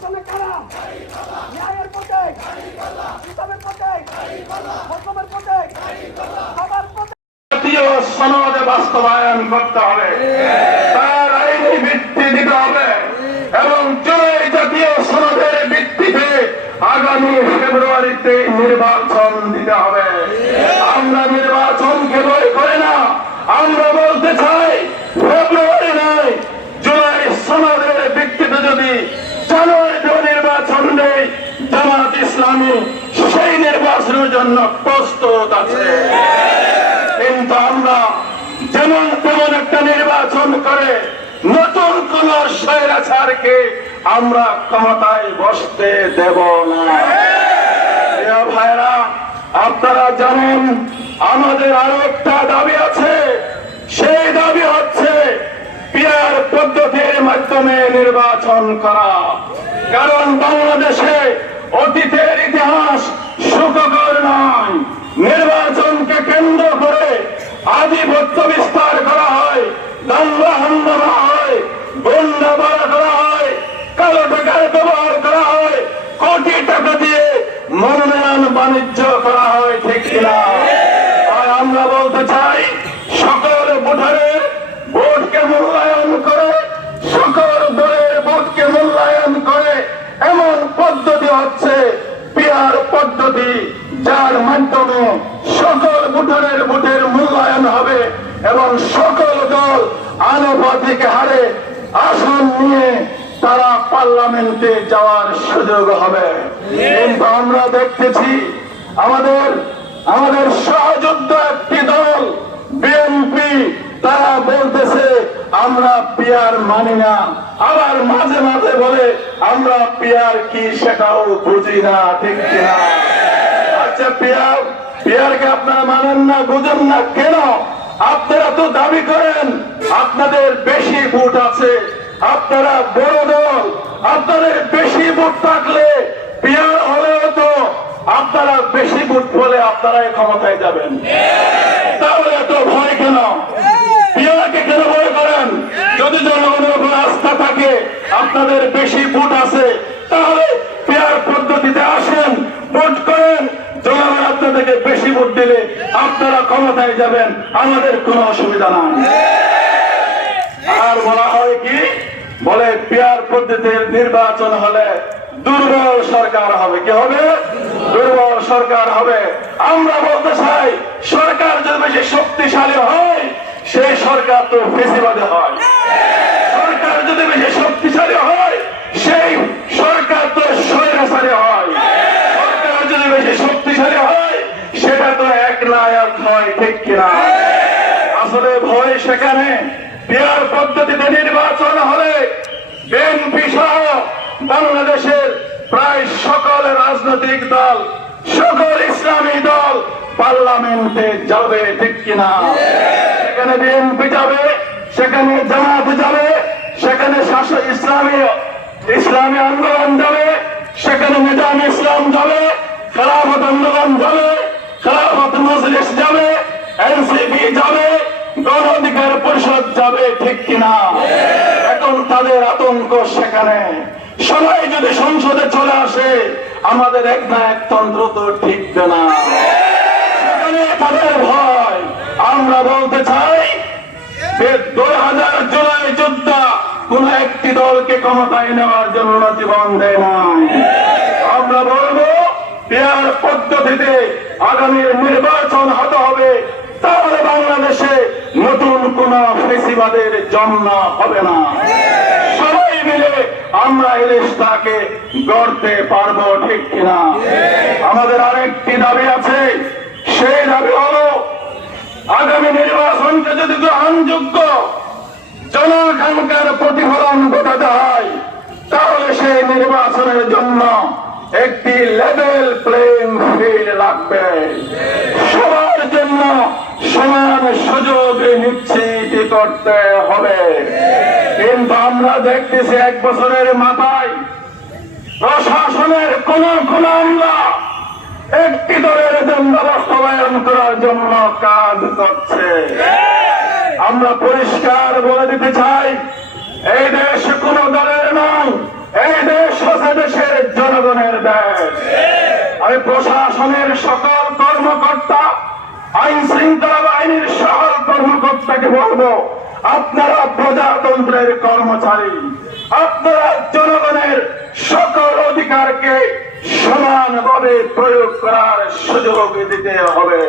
সামনে কারা? ন্যায়ের পথে ইসলামের পথে মুসলমের পথে সবার পথে সনদে বাস্তবায়ন করতে হবে। তার আইনি ভিত্তি দিতে হবে এবং জুলাই জাতীয় সনদের ভিত্তিতে আগামী ফেব্রুয়ারিতে নির্বাচন দিতে হবে। আমরা নির্বাচনকে বই করে না। আমরা বলতে চাই ফেব্রুয়ারি নয় জুলাই সনদের ভিত্তিতে যদি জানুয়ারিতে নির্বাচন দেয় জামাত ইসলামী সেই নির্বাচনের জন্য প্রস্তুত আছে। কিন্তু আমরা যেমন তেমন একটা নির্বাচন করে নতুন কোন স্বৈরাচারকে আমরা ক্ষমতায় বসতে দেব না। ভাইরা আপনারা জানেন আমাদের আরও একটা দাবি আছে। সেই দাবি হচ্ছে পিয়ার পদ্ধতির মাধ্যমে নির্বাচন করা। কারণ বাংলাদেশে অতীতের ইতিহাস সুখকর নয় নির্বাচনকে কেন্দ্র করে আধিপত্য বিস্তার করা হয় দাঙ্গা হাঙ্গামা হয় বন্যা বাড়া করা হয় কালো টাকার ব্যবহার করা হয়, কোটি টাকা দিয়ে মনোনয়ন বাণিজ্য আনুপাতিক হারে আসন নিয়ে তারা পার্লামেন্টে যাওয়ার সুযোগ হবে। কিন্তু আমরা দেখতেছি আমাদের আমাদের সহযোদ্ধ একটি দল, বিএনপি, তারা বলতেছে, আমরা পিয়ার মানি না। আবার মাঝে মাঝে বলে, আমরা পিয়ার কি সেটাও বুঝি না, ঠিক কিনা আচ্ছা পিয়ার, পিয়ারকে আপনারা মানেন না, বুঝেন না, কেন? আপনারা তো দাবি করেন আপনাদের বেশি ভোট আছে। আপনারা বড় দল, আপনাদের বেশি ভোট থাকলে পিয়ার হলেও তো আপনারা বেশি ভোট বলে আপনারাই ক্ষমতায় যাবেন। তাহলে এত ভয় কেন? পিয়ারকে কেন ভয় করেন? যদি জনগণের উপর আস্থা থাকে, আপনাদের বেশি ভোট আছে, তাহলে পেয়ার পদ্ধতিতে আসেন, ভোট করেন। জনগণ আপনাদেরকে বেশি ভোট দিলে আপনারা ক্ষমতায় যাবেন। আমাদের কোনো অসুবিধা নাই আর বলা হয় কি বলে পেয়ার পদ্ধতির নির্বাচন হলে দুর্বল সরকার হবে। কি হবে? দুর্বল সরকার হবে। আমরা বলতে চাই, সরকার যদি বেশি শক্তিশালী হয় সেই সরকার তো ফেসিবাদে হয়। সরকার যদি বেশি শক্তিশালী হয়, সেই সরকার তো স্বৈরাচারী হয়। সরকার যদি বেশি শক্তিশালী হয়, সেটা তো এক নায়ক হয়, ঠিক কিনা? আসলে ভয় সেখানে। বিহার পদ্ধতিতে নির্বাচন হলে বিএনপি সহ বাংলাদেশের প্রায় সকল রাজনৈতিক দল, সকল ইসলামী দল পার্লামেন্টে যাবে, ঠিক কিনা? সেখানে বিএনপি যাবে, সেখানে জামাত যাবে, সেখানে শাসক ইসলামী ইসলামী আন্দোলন যাবে, সেখানে নিজাম ইসলাম যাবে, খেলাফত আন্দোলন যাবে, খেলাফত মজলিস যাবে, এনসিপি যাবে, গণ অধিকার পরিষদ যাবে, ঠিক কিনা? এখন তাদের আতঙ্ক সেখানে। সবাই যদি সংসদে চলে আসে, আমাদের এক না একতন্ত্র তো ঠিকবে না। তাদের ভয়। আমরা বলতে চাই দুই হাজার জুলাই যোদ্ধা কোন একটি দলকে ক্ষমতায় নেওয়ার জন্য জীবন দেয় নাই। আমরা বলব পেয়ার পদ্ধতিতে আগামী নির্বাচন হতে হবে, তাহলে বাংলাদেশে নতুন কোন ফেসিবাদের জন্ম হবে না। আমরা ইলিশটাকে গড়তে পারব ঠিক কিনা? আমাদের আরেকটি দাবি আছে। সেই দাবি হলো, আগামী নির্বাচনকে যদি গ্রহণযোগ্য জনসংখ্যার প্রতিফলন ঘটাতে হয়, তাহলে সেই নির্বাচনের জন্য একটি লেভেল প্লেইং ফিল্ড লাগবে। সবার জন্য সমান সুযোগ নিশ্চিত করতে হবে। কিন্তু আমরা দেখতেছি এক বছরের মাথায় প্রশাসনের কোন কোন আমরা একটি দলের জন্য বাস্তবায়ন করার জন্য কাজ করছে। আমরা পরিষ্কার বলে দিতে চাই, এই দেশ কোন দলের নয়, এই দেশ হচ্ছে দেশের জনগণের দেশ। আমি প্রশাসনের সকল কর্মকর্তা আইন শৃঙ্খলা বাহিনীর সকল কর্মকর্তাকে বলব আপনারা প্রজাতন্ত্রের কর্মচারী আপনারা জনগণের সকল অধিকারকে সমানভাবে প্রয়োগ করার সুযোগ দিতে হবে।